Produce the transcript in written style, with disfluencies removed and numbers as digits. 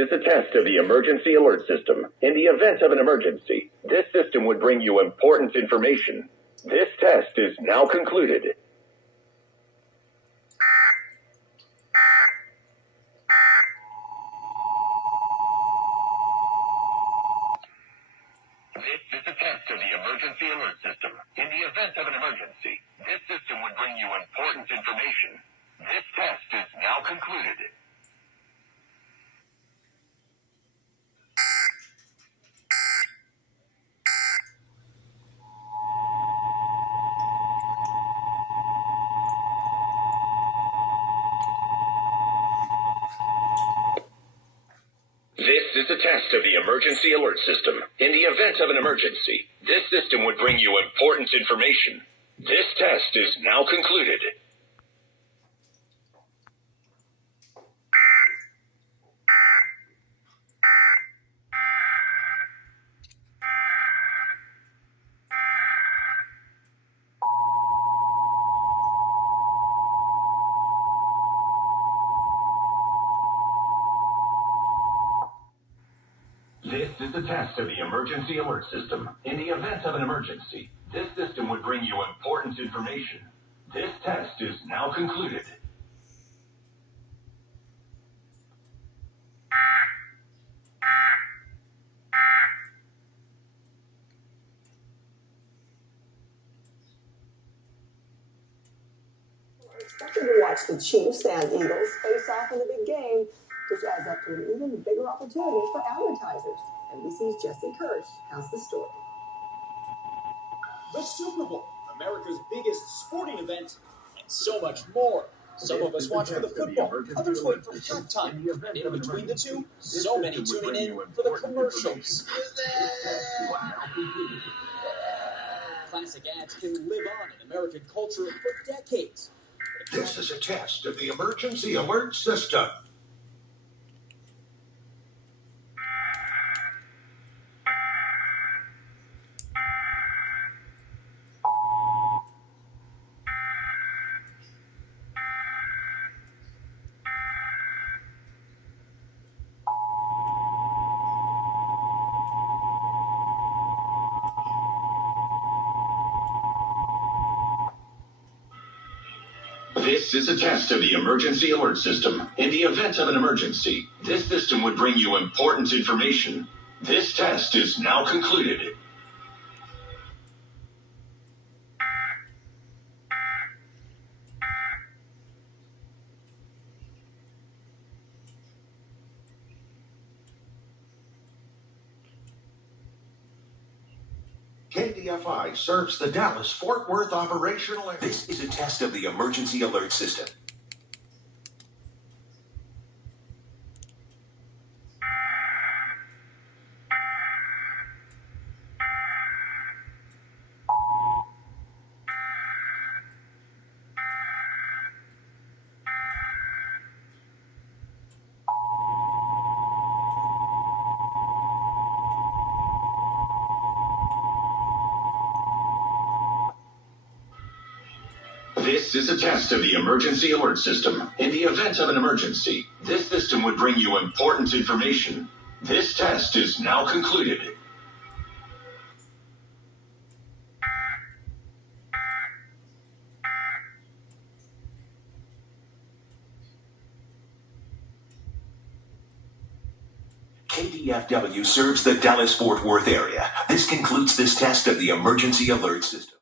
is a test of the emergency alert system. In the event of an emergency, this system would bring you important information. This test is now concluded. This is a test of the emergency alert system. In the event of an emergency, this system would bring you important information. This test is now concluded. This is a test of the emergency alert system. In the event of an emergency, this system would bring you important information. This test is now concluded. This is a test of the emergency alert system. In the event of an emergency, this system would bring you important information. This test is now concluded. Expected to watch the Chiefs and Eagles face off in a big game, which adds up to an even bigger opportunity for advertisers. NBC's Jesse Kirsch has the story. The Super Bowl, America's biggest sporting event, and so much more. Some of us watch for the football, others wait for halftime, and in between the two, so many tuning in for the commercials. Classic ads can live on in American culture for decades. This is a test of the emergency alert system. This is a test of the emergency alert system. In the event of an emergency, this system would bring you important information. This test is now concluded. KDFI serves the Dallas-Fort Worth operational area. This is a test of the emergency alert system. This is a test of the emergency alert system. In the event of an emergency, this system would bring you important information. This test is now concluded. KDFW serves the Dallas-Fort Worth area. This concludes this test of the emergency alert system.